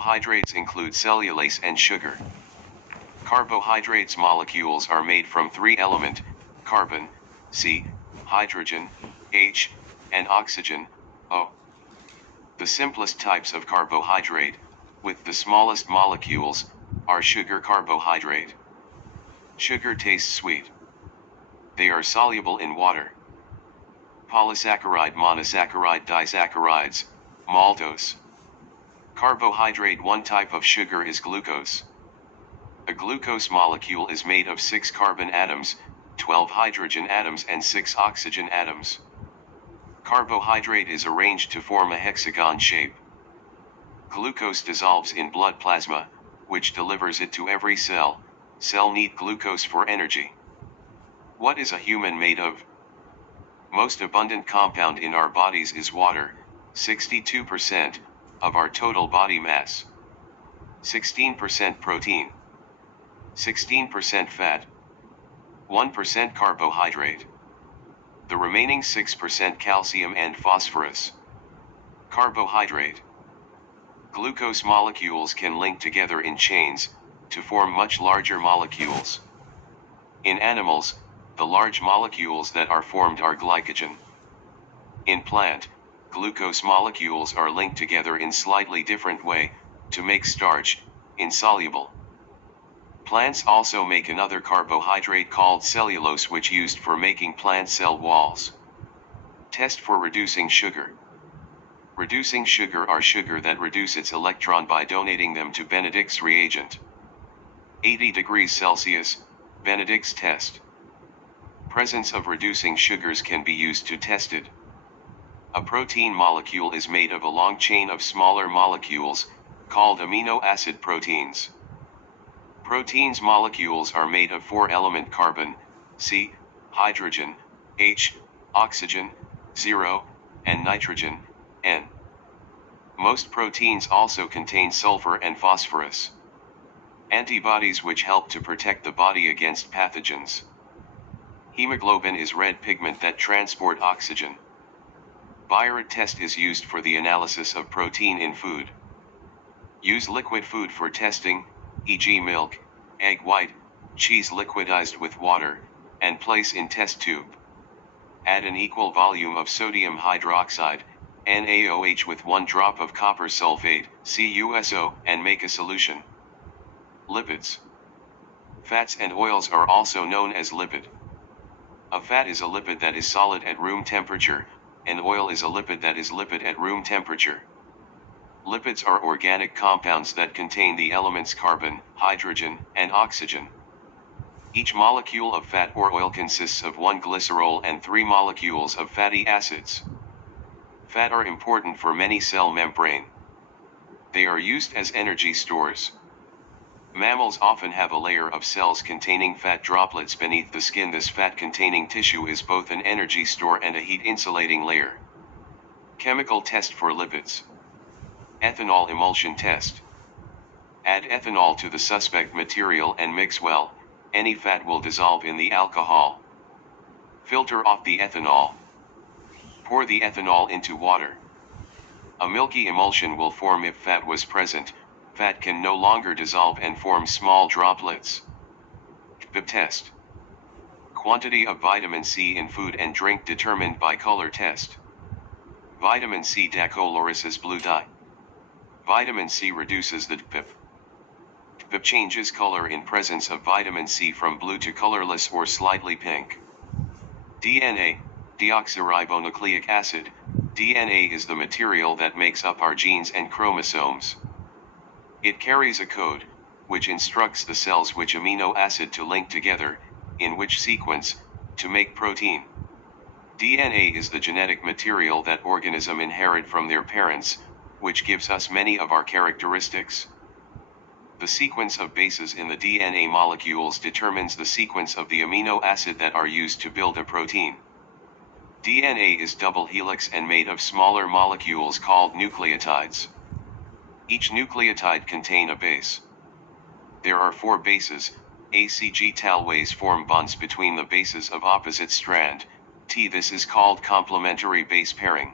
Carbohydrates include cellulase and sugar. Carbohydrates molecules are made from three elements: carbon, C, hydrogen, H, and oxygen, O. The simplest types of carbohydrate, with the smallest molecules, are sugar carbohydrate. Sugar tastes sweet. They are soluble in water. Polysaccharide, monosaccharide, disaccharides, maltose. Carbohydrate. One type of sugar is glucose. A glucose molecule is made of 6 carbon atoms, 12 hydrogen atoms and 6 oxygen atoms. Carbohydrate is arranged to form a hexagon shape. Glucose dissolves in blood plasma, which delivers it to every cell. Cell need glucose for energy. What is a human made of? Most abundant compound in our bodies is water, 62% of our total body mass. 16% protein, 16% fat, 1% carbohydrate. The remaining 6% calcium and phosphorus. Carbohydrate. Glucose molecules can link together in chains to form much larger molecules. In animals, the large molecules that are formed are glycogen. In plant, glucose molecules are linked together in slightly different way to make starch, insoluble. Plants also make another carbohydrate called cellulose, which used for making plant cell walls. Test for reducing sugar. Reducing sugar are sugar that reduce its electron by donating them to Benedict's reagent. 80 degrees Celsius, Benedict's test. Presence of reducing sugars can be used to test it. A protein molecule is made of a long chain of smaller molecules, called amino acid proteins. Proteins molecules are made of 4-element carbon, C, hydrogen, H, oxygen, 0, and nitrogen, N. Most proteins also contain sulfur and phosphorus. Antibodies which help to protect the body against pathogens. Hemoglobin is red pigment that transport oxygen. Biuret test is used for the analysis of protein in food. Use liquid food for testing, e.g. milk, egg white, cheese liquidized with water, and place in test tube. Add an equal volume of sodium hydroxide, NaOH, with 1 drop of copper sulfate, CuSO, and make a solution. Lipids. Fats and oils are also known as lipid. A fat is a lipid that is solid at room temperature, and oil is a lipid that is lipid at room temperature. Lipids are organic compounds that contain the elements carbon, hydrogen, and oxygen. Each molecule of fat or oil consists of 1 glycerol and 3 molecules of fatty acids. Fat are important for many cell membrane. They are used as energy stores. Mammals often have a layer of cells containing fat droplets beneath the skin. This fat-containing tissue is both an energy store and a heat-insulating layer. Chemical test for lipids. Ethanol emulsion test. Add ethanol to the suspect material and mix well. Any fat will dissolve in the alcohol. Filter off the ethanol. Pour the ethanol into water. A milky emulsion will form if fat was present. Fat can no longer dissolve and form small droplets. Lipid test. Quantity of vitamin C in food and drink determined by color test. Vitamin C decolorizes blue dye. Vitamin C reduces the lipid. Lipid changes color in presence of vitamin C from blue to colorless or slightly pink. DNA, deoxyribonucleic acid. DNA is the material that makes up our genes and chromosomes. It carries a code, which instructs the cells which amino acid to link together, in which sequence, to make protein. DNA is the genetic material that organisms inherit from their parents, which gives us many of our characteristics. The sequence of bases in the DNA molecules determines the sequence of the amino acid that are used to build a protein. DNA is double helix and made of smaller molecules called nucleotides. Each nucleotide contains a base. There are 4 bases. ACG talways form bonds between the bases of opposite strand, T. This is called complementary base pairing.